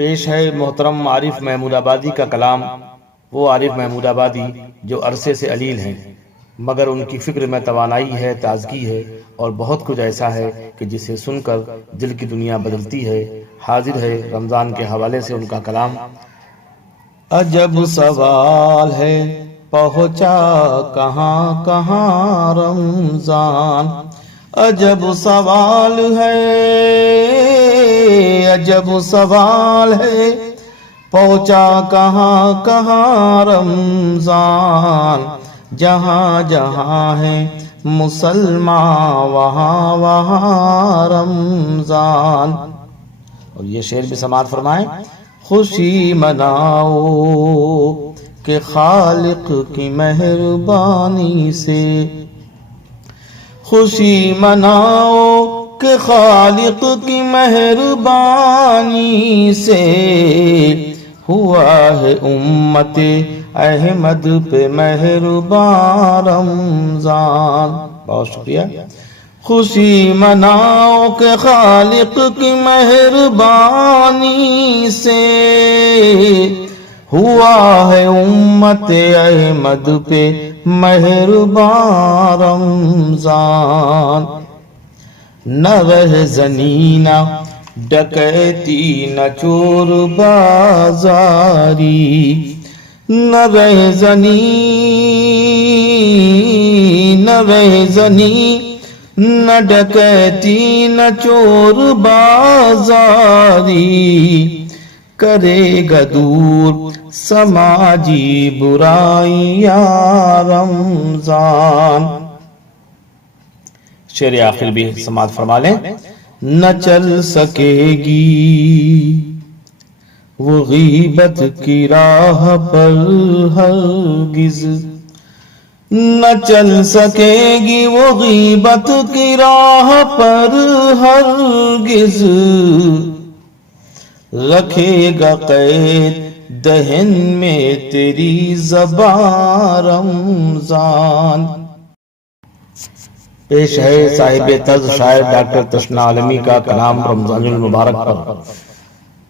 پیش ہے محترم عارف محمود آبادی کا کلام، وہ عارف محمود آبادی جو عرصے سے علیل ہیں، مگر ان کی فکر میں توانائی ہے، تازگی ہے، اور بہت کچھ ایسا ہے کہ جسے سن کر دل کی دنیا بدلتی ہے۔ حاضر ہے رمضان کے حوالے سے ان کا کلام۔ عجب سوال ہے پہنچا کہاں کہاں رمضان، عجب سوال ہے، عجب سوال ہے پہنچا کہاں کہاں رمضان، جہاں جہاں ہے مسلمان وہاں وہاں رمضان۔ اور یہ شعر بھی سماعت فرمائیں۔ خوشی مناؤ کہ خالق کی مہربانی سے، خوشی مناؤ کہ خالق کی مہربانی سے، ہوا ہے امت احمد پہ مہربان رمضان۔ بہت شکریہ۔ خوشی مناؤ کہ خالق کی مہربانی سے، ہوا ہے امت احمد پہ مہربان رمضان۔ نہ رہزنی نہ ڈکیتی نہ چور بازاری، نہ رہزنی نہ ڈکیتی نہ چور بازاری، کرے گا دور سماجی برائیاں رمضان۔ شعر آخر بھی سماعت فرما لیں۔ نہ چل سکے گی وہ غیبت کی راہ پر ہرگز، نہ چل سکے گی وہ غیبت کی راہ پر ہرگز، رکھے گا قید دہن میں تیری زبان رمضان۔ پیش ہے صاحب طرز شاعر ڈاکٹر تشنا عالمی کا کلام رمضان المبارک پر۔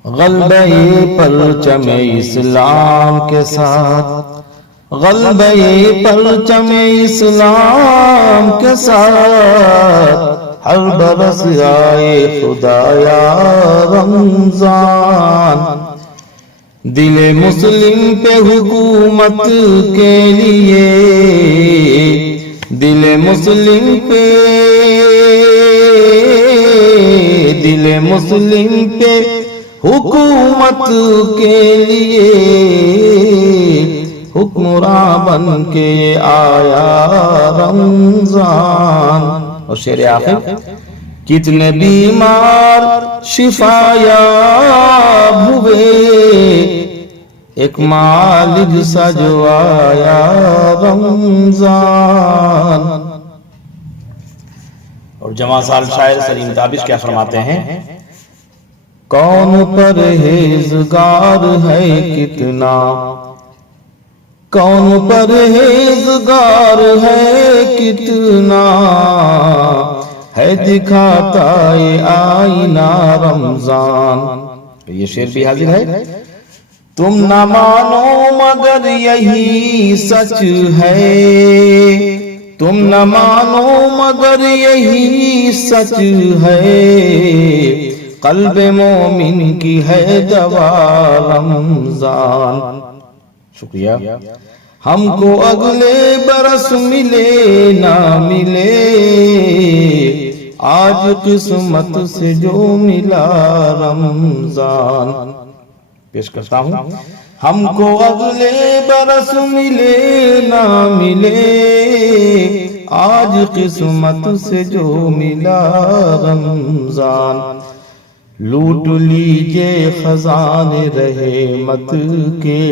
غلبہ پرچم اسلام کے ساتھ، غلبہ پرچم اسلام کے ساتھ، ہر برس آئے خدایا رمضان، دل مسلم پہ حکومت کے لیے، دل مسلم پہ، دل مسلم پہ حکومت کے لیے، حکمراں بن کے آیا رمضان۔ اور شعر آخر۔ کتنے بیمار شفا یاب ہوئے، ایک معالج سا جو آیا رمضان۔ اور جمع سال شاعر سلیم تابش کیا فرماتے ہیں؟ کون پرہیزگار ہے کتنا، کون پرہیزگار ہے کتنا، ہے دکھاتا یہ آئینہ رمضان۔ یہ شعر بھی حاضر ہے۔ تم نہ مانو مگر یہی سچ ہے، تم نہ مانو مگر یہی سچ ہے، قلب مومن کی ہے دوا رمضان۔ شکریہ۔ ہم کو اگلے برس ملے نہ ملے، آج قسمت سے جو ملا رمضان۔ پیش کرتا ہوں۔ ہم کو اگلے برس ملے نہ ملے، آج قسمت سے جو ملا رمضان، لوٹ لیجئے خزانے رحمت کے،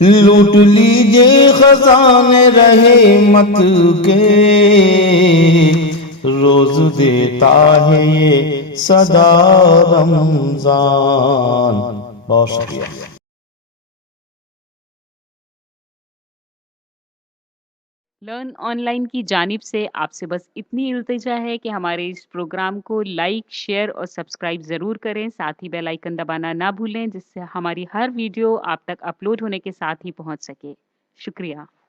لوٹ لیجئے خزانے رحمت کے، روز دیتا ہے یہ صدا رمضان۔ بہت شکریہ۔ لرن آن لائن کی جانب سے آپ سے بس اتنی التجا ہے کہ ہمارے اس پروگرام کو لائک، شیئر اور سبسکرائب ضرور کریں، ساتھ ہی بیل آئیکن دبانا نہ بھولیں، جس سے ہماری ہر ویڈیو آپ تک اپلوڈ ہونے کے ساتھ ہی پہنچ سکے۔ شکریہ۔